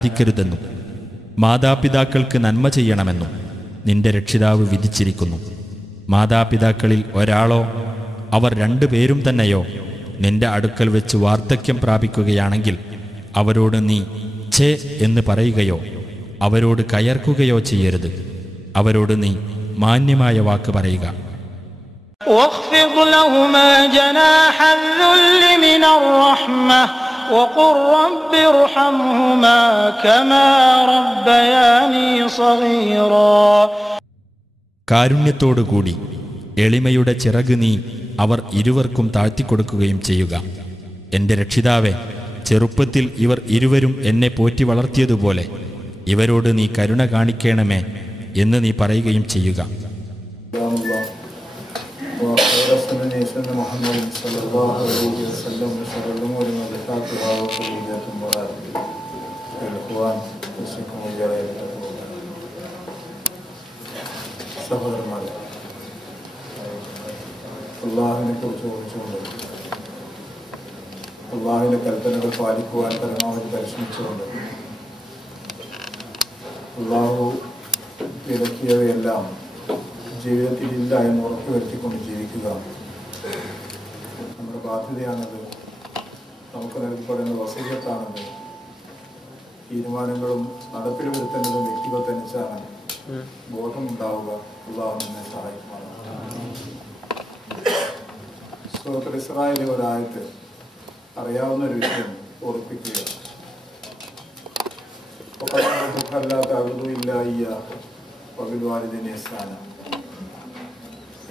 ആരാധിക്കരുതെന്നും മാതാപിതാക്കൾക്ക് നന്മ ചെയ്യണമെന്നും നിന്റെ രക്ഷിതാവ് വിധിച്ചിരിക്കുന്നു. മാതാപിതാക്കളിൽ ഒരാളോ അവർ രണ്ടുപേരും തന്നെയോ നിന്റെ അടുക്കൽ വെച്ച് വാർദ്ധക്യം പ്രാപിക്കുകയാണെങ്കിൽ അവരോട് നീ ഛേ എന്ന് പറയുകയോ അവരോട് കയർക്കുകയോ ചെയ്യരുത്. അവരോട് നീ മാന്യമായ വാക്ക് പറയുക. واخفض لهما جناح الذل من الرحمة وقل رب ارحمهما كما ربياني صغيرا. കാരുണ്യത്തോടുകൂടി എളിമയുടെ ചിറക് നീ അവർ ഇരുവർക്കും താഴ്ത്തിക്കൊടുക്കുകയും ചെയ്യുക. എൻ്റെ രക്ഷിതാവേ, ചെറുപ്പത്തിൽ ഇവർ ഇരുവരും എന്നെ പോറ്റി വളർത്തിയതുപോലെ ഇവരോട് നീ കരുണ കാണിക്കണമേ എന്ന് നീ പറയുകയും ചെയ്യുക. സഹോദരന്മാരെ, അള്ളാഹുവിനെ കുറിച്ച് ഓർച്ചുകൊണ്ട് അള്ളാഹുവിൻ്റെ കൽപ്പനകൾ പാലിക്കുവാൻ പരമാവധി പരിശ്രമിച്ചുകൊണ്ട് അള്ളാഹു വിലക്കിയവയെല്ലാം ജീവിതത്തിൽ ഇല്ല എന്ന് ഉറപ്പുവരുത്തിക്കൊണ്ട് ജീവിക്കുക നമ്മുടെ ബാധ്യതയാണത്. നമുക്ക് നൽകപ്പെടുന്ന വസീയത്താണത്. തീരുമാനങ്ങളും നടപ്പിൽ വരുത്തേണ്ടതും വ്യക്തികൾ തനിച്ചാണ്. ബോധമുണ്ടാവുക. അള്ളാഹു നമ്മെ സഹായിക്കുമാണ്. സൂറത്തുൽ ഇസ്രായിലെ ഒരായത്ത് അറിയാവുന്ന ഒരു വിഷയം ഓർപ്പിക്കുക.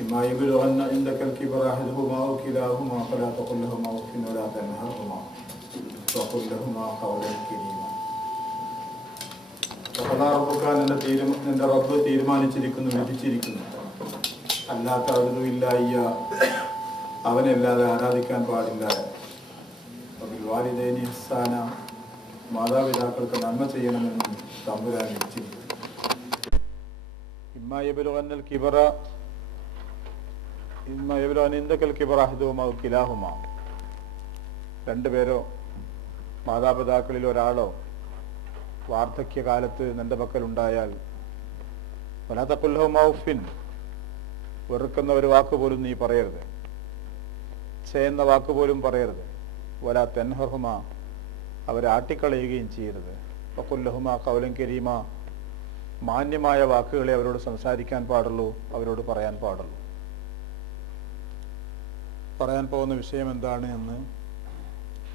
إما يبلغن عندك الكبر أحدهما أو كلاهما فلا تقل لهما أف ولا تنهرهما وقل لهما قولا كريما. നിന്റെ റബ്ബ് തീരുമാനിച്ചിരിക്കുന്നു, വിധിച്ചിരിക്കുന്നു, അല്ലാത്ത അഅ്ദു അവനല്ലാതെ ആരാധിക്കാൻ പാടില്ല. വാലിദൈനി ഇഹ്സാന, മാതാപിതാക്കൾക്ക് നന്മ ചെയ്യണമെന്നും തമ്പുരാൻ വിധിച്ചിരിക്കുന്നു. ഇമ്മാ യബ്ലുഗന്നൽ കിബറ രണ്ടുപേരോ മാതാപിതാക്കളിൽ ഒരാളോ വാർദ്ധക്യകാലത്ത് നിന്റെ പക്കലുണ്ടായാൽ വലാ തഖുൽ ലഹുമാ ഉഫിൻ, വെറുക്കുന്ന ഒരു വാക്കുപോലും നീ പറയരുത്. ചെയ്യുന്ന വാക്കുപോലും പറയരുത്. വലാ തൻഹർഹുമാ, അവരെ ആട്ടിക്കളയുകയും ചെയ്യരുത്. വഖുൽ ലഹുമാ ഖൗലൻ കരീമാ, മാന്യമായ വാക്കുകളെ അവരോട് സംസാരിക്കാൻ പാടുള്ളൂ, അവരോട് പറയാൻ പാടുള്ളൂ. പറയാൻ പോകുന്ന വിഷയം എന്താണ് എന്ന്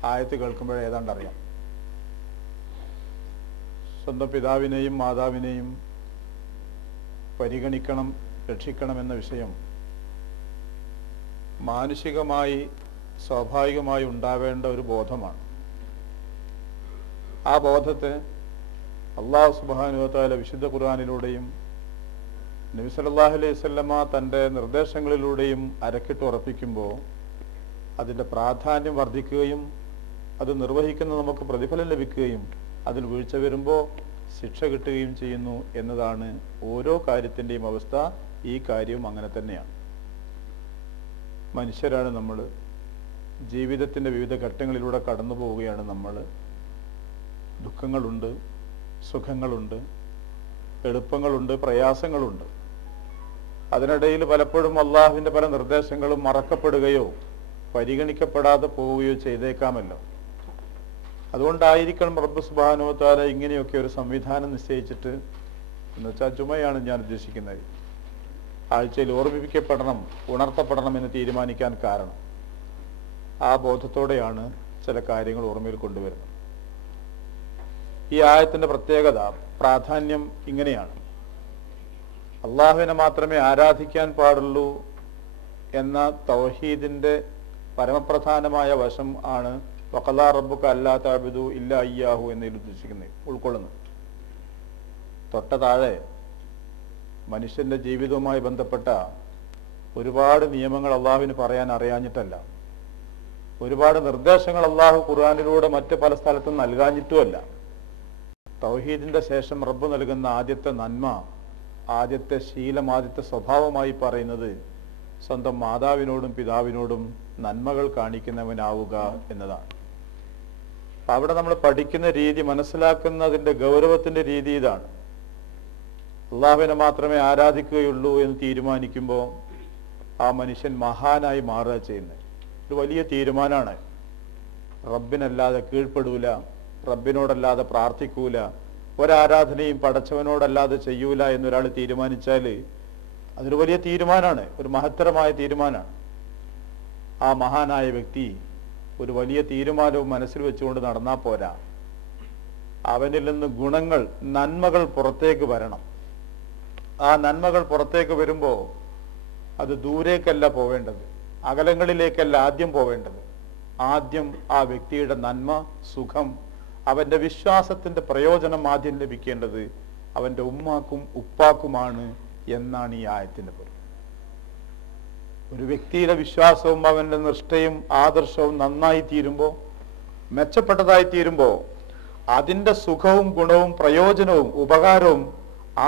ആയത്ത് കേൾക്കുമ്പോഴേ ഏതാണ്ട് അറിയാം. സ്വന്തം പിതാവിനെയും മാതാവിനെയും പരിഗണിക്കണം, രക്ഷിക്കണം എന്ന വിഷയം മാനുഷികമായി സ്വാഭാവികമായി ഉണ്ടാവേണ്ട ഒരു ബോധമാണ്. ആ ബോധത്തെ അല്ലാഹു സുബ്ഹാനഹു വ തആല വിശുദ്ധ ഖുർആനിലൂടെയും നബി സല്ലല്ലാഹു അലൈഹി വസല്ലമ തൻ്റെ നിർദ്ദേശങ്ങളിലൂടെയും അരക്കിട്ട് ഉറപ്പിക്കുമ്പോൾ അതിൻ്റെ പ്രാധാന്യം വർദ്ധിക്കുകയും അത് നിർവഹിക്കുന്ന നമുക്ക് പ്രതിഫലം ലഭിക്കുകയും അതിൽ വീഴ്ച വരുമ്പോൾ ശിക്ഷ കിട്ടുകയും ചെയ്യുന്നു എന്നതാണ് ഓരോ കാര്യത്തിൻ്റെയും അവസ്ഥ. ഈ കാര്യവും അങ്ങനെ തന്നെയാണ്. മനുഷ്യരാണ് നമ്മൾ. ജീവിതത്തിൻ്റെ വിവിധ ഘട്ടങ്ങളിലൂടെ കടന്നു പോവുകയാണ് നമ്മൾ. ദുഃഖങ്ങളുണ്ട്, സുഖങ്ങളുണ്ട്, എളുപ്പങ്ങളുണ്ട്, പ്രയാസങ്ങളുണ്ട്. അതിനിടയിൽ പലപ്പോഴും അള്ളാഹുവിൻ്റെ പല നിർദ്ദേശങ്ങളും മറക്കപ്പെടുകയോ പരിഗണിക്കപ്പെടാതെ പോവുകയോ ചെയ്തേക്കാമല്ലോ. അതുകൊണ്ടായിരിക്കണം റബ്ബ് സുബ്ഹാനഹു വ തആല ഇങ്ങനെയൊക്കെ ഒരു സംവിധാനം നിശ്ചയിച്ചിട്ട്, എന്ന് വെച്ചാൽ ജുമയാണ് ഞാൻ ഉദ്ദേശിക്കുന്നത്, ആഴ്ചയിൽ ഓർമ്മിപ്പിക്കപ്പെടണം, ഉണർത്തപ്പെടണം എന്ന് തീരുമാനിക്കാൻ കാരണം ആ ബോധത്തോടെയാണ് ചില കാര്യങ്ങൾ ഓർമ്മയിൽ കൊണ്ടുവരുന്നത്. ഈ ആയത്തിൻ്റെ പ്രത്യേകത, പ്രാധാന്യം ഇങ്ങനെയാണ്. അള്ളാഹുവിനെ മാത്രമേ ആരാധിക്കാൻ പാടുള്ളൂ എന്ന തൗഹീദിൻ്റെ പരമപ്രധാനമായ വശം ആണ് വഖദാ റബ്ബുക അല്ലാ തഅ്ബുദു ഇല്ലാ ഇയ്യാഹു എന്നതിൽ ഉദ്ദേശിക്കുന്നത്, ഉൾക്കൊള്ളുന്നത്. തൊട്ട താഴെ മനുഷ്യൻ്റെ ജീവിതവുമായി ബന്ധപ്പെട്ട ഒരുപാട് നിയമങ്ങൾ അള്ളാഹുവിന് പറയാൻ അറിയാഞ്ഞിട്ടല്ല, ഒരുപാട് നിർദ്ദേശങ്ങൾ അള്ളാഹു ഖുർആനിലൂടെ മറ്റ് പല സ്ഥലത്തും നൽകാഞ്ഞിട്ടുമല്ല. തൗഹീദിൻ്റെ ശേഷം റബ്ബ് നൽകുന്ന ആദ്യത്തെ നന്മ, ആദ്യത്തെ ശീലം, ആദ്യത്തെ സ്വഭാവമായി പറയുന്നത് സ്വന്തം മാതാവിനോടും പിതാവിനോടും നന്മകൾ കാണിക്കുന്നവനാവുക എന്നതാണ്. അവിടെ നമ്മൾ പഠിക്കുന്ന രീതി, മനസ്സിലാക്കുന്നതിൻ്റെ ഗൗരവത്തിൻ്റെ രീതി ഇതാണ്. അള്ളാഹുവിനെ മാത്രമേ ആരാധിക്കുകയുള്ളൂ എന്ന് തീരുമാനിക്കുമ്പോൾ ആ മനുഷ്യൻ മഹാനായി മാറുക ചെയ്യുന്നത്. ഒരു വലിയ തീരുമാനമാണ്. റബ്ബിനല്ലാതെ കീഴ്പ്പെടൂല, റബ്ബിനോടല്ലാതെ പ്രാർത്ഥിക്കൂല, ഒരാരാധനയും പടച്ചവനോടല്ലാതെ ചെയ്യൂല എന്നൊരാൾ തീരുമാനിച്ചാൽ അതൊരു വലിയ തീരുമാനമാണ്, ഒരു മഹത്തരമായ തീരുമാനമാണ്. ആ മഹാനായ വ്യക്തി ഒരു വലിയ തീരുമാനവും മനസ്സിൽ വെച്ചുകൊണ്ട് നടന്നാൽ പോരാ. അവനിൽ നിന്ന് ഗുണങ്ങൾ, നന്മകൾ പുറത്തേക്ക് വരണം. ആ നന്മകൾ പുറത്തേക്ക് വരുമ്പോൾ അത് ദൂരേക്കല്ല പോവേണ്ടത്, അകലങ്ങളിലേക്കല്ല ആദ്യം പോവേണ്ടത്. ആദ്യം ആ വ്യക്തിയുടെ നന്മ, സുഖം, അവൻ്റെ വിശ്വാസത്തിൻ്റെ പ്രയോജനം ആദ്യം ലഭിക്കേണ്ടത് അവൻ്റെ ഉമ്മാക്കും ഉപ്പാക്കുമാണ് എന്നാണ് ഈ ആയത്തിൻ്റെ പൊരുൾ. ഒരു വ്യക്തിയുടെ വിശ്വാസവും അവൻ്റെ നിഷ്ഠയും ആദർശവും നന്നായി തീരുമ്പോൾ, മെച്ചപ്പെട്ടതായി തീരുമ്പോൾ അതിൻ്റെ സുഖവും ഗുണവും പ്രയോജനവും ഉപകാരവും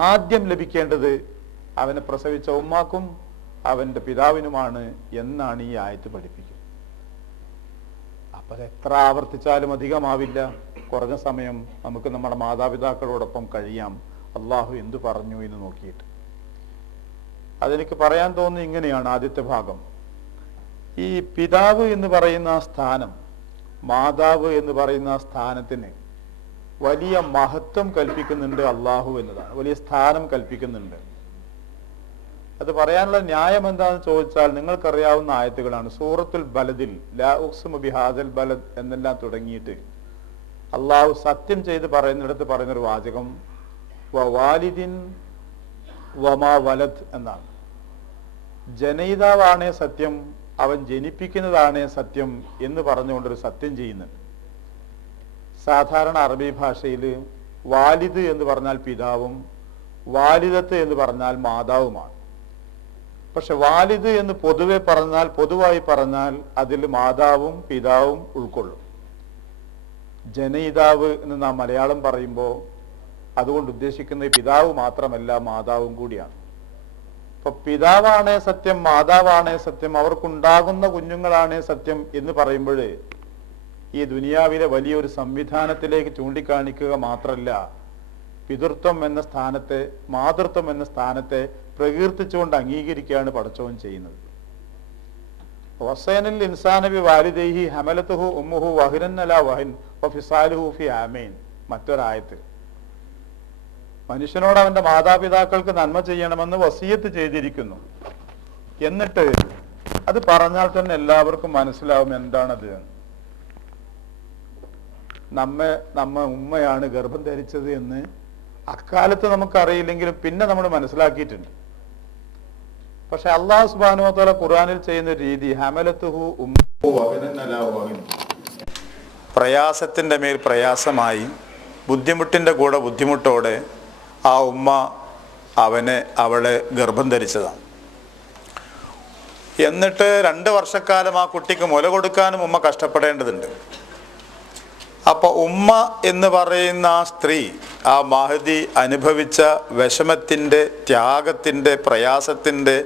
ആദ്യം ലഭിക്കേണ്ടത് അവനെ പ്രസവിച്ച ഉമ്മാക്കും അവൻ്റെ പിതാവിനുമാണ് എന്നാണ് ഈ ആയത്ത് പഠിപ്പിക്കുന്നത്. അപ്പം എത്ര ആവർത്തിച്ചാലും അധികമാവില്ല. കുറഞ്ഞ സമയം നമുക്ക് നമ്മുടെ മാതാപിതാക്കളോടൊപ്പം കഴിയാം. അള്ളാഹു എന്തു പറഞ്ഞു എന്ന് നോക്കിയിട്ട് അതെനിക്ക് പറയാൻ തോന്നുന്നു ഇങ്ങനെയാണ്. ആദ്യത്തെ ഭാഗം, ഈ പിതാവ് എന്ന് പറയുന്ന ആ സ്ഥാനം, മാതാവ് എന്ന് പറയുന്ന ആ സ്ഥാനത്തിന് വലിയ മഹത്വം കൽപ്പിക്കുന്നുണ്ട് അള്ളാഹു എന്നതാണ്, വലിയ സ്ഥാനം കൽപ്പിക്കുന്നുണ്ട്. അത് പറയാനുള്ള ന്യായം എന്താണെന്ന് ചോദിച്ചാൽ നിങ്ങൾക്കറിയാവുന്ന ആയത്തുകളാണ്. സൂറത്തുൽ ബലദിൽ ലാ ഉഖ്സിമു ബിഹാദൽ ബലദ് എന്നെല്ലാം തുടങ്ങിയിട്ട് അള്ളാഹു സത്യം ചെയ്ത് പറയുന്നിടത്ത് പറയുന്നൊരു വാചകം വവാലിദിൻ വമാ വലദ് എന്നാണ്. ജനയിതാവാണേ സത്യം, അവൻ ജനിപ്പിക്കുന്നതാണേ സത്യം എന്ന് പറഞ്ഞുകൊണ്ടൊരു സത്യം ചെയ്യുന്നുണ്ട്. സാധാരണ അറബി ഭാഷയിൽ വാലിദ് എന്ന് പറഞ്ഞാൽ പിതാവും വാലിദത്ത് എന്ന് പറഞ്ഞാൽ മാതാവുമാണ്. പക്ഷെ വാലിദ് എന്ന് പൊതുവായി പറഞ്ഞാൽ അതിൽ മാതാവും പിതാവും ഉൾക്കൊള്ളും. ജനയിതാവ് എന്ന് നാം മലയാളം പറയുമ്പോൾ അതുകൊണ്ട് ഉദ്ദേശിക്കുന്നത് പിതാവ് മാത്രമല്ല, മാതാവും കൂടിയാണ്. അപ്പൊ പിതാവാണേ സത്യം, മാതാവാണേ സത്യം, അവർക്കുണ്ടാകുന്ന കുഞ്ഞുങ്ങളാണേ സത്യം എന്ന് പറയുമ്പോൾ ഈ ദുനിയാവിലെ വലിയൊരു സംവിധാനത്തിലേക്ക് ചൂണ്ടിക്കാണിക്കുക മാത്രമല്ല, പിതൃത്വം എന്ന സ്ഥാനത്തെ, മാതൃത്വം എന്ന സ്ഥാനത്തെ പ്രകീർത്തിച്ചുകൊണ്ട് അംഗീകരിക്കുകയാണ് പടച്ചവൻ ചെയ്യുന്നത്. വസൈനൽ ഇൻസാനബി വാലിദൈഹി ഹമലത്തുഹു ഉമ്മുഹു വഹ്റൻ അലാ വഹൻ വഫിസാലുഹു ഫി ആമൈൻ. മറ്റൊരായത്ത്, മനുഷ്യനോട് അവന്റെ മാതാപിതാക്കൾക്ക് നന്മ ചെയ്യണമെന്ന് വസിയത്ത് ചെയ്തിരിക്കുന്നു. എന്നിട്ട് അത് പറഞ്ഞാൽ തന്നെ എല്ലാവർക്കും മനസ്സിലാവും എന്താണത്. നമ്മ ഉമ്മയാണ് ഗർഭം ധരിച്ചത് എന്ന് അക്കാലത്ത് നമുക്കറിയില്ലെങ്കിലും പിന്നെ നമ്മൾ മനസ്സിലാക്കിയിട്ടുണ്ട്. പക്ഷെ അല്ലാഹു സുബ്ഹാനഹു വ തആല ഖുർആനിൽ ചെയ്യുന്ന രീതി ഹമലത്തുഹു ഉമ്മുഹു വഹ്റൻ അലാ വഹൻ, പ്രയാസത്തിന്റെ മേൽ പ്രയാസമായി, ബുദ്ധിമുട്ടിന്റെ കൂടെ ബുദ്ധിമുട്ടോടെ ആ ഉമ്മ അവളെ ഗർഭം ധരിച്ചതാണ്. എന്നിട്ട് 2 വർഷക്കാലം ആ കുട്ടിക്ക് മുല കൊടുക്കാനും ഉമ്മ കഷ്ടപ്പെടേണ്ടതുണ്ട്. അപ്പോൾ ഉമ്മ എന്ന് പറയുന്ന ആ സ്ത്രീ, ആ മഹദി അനുഭവിച്ച വിഷമത്തിൻ്റെ, ത്യാഗത്തിൻ്റെ, പ്രയാസത്തിൻ്റെ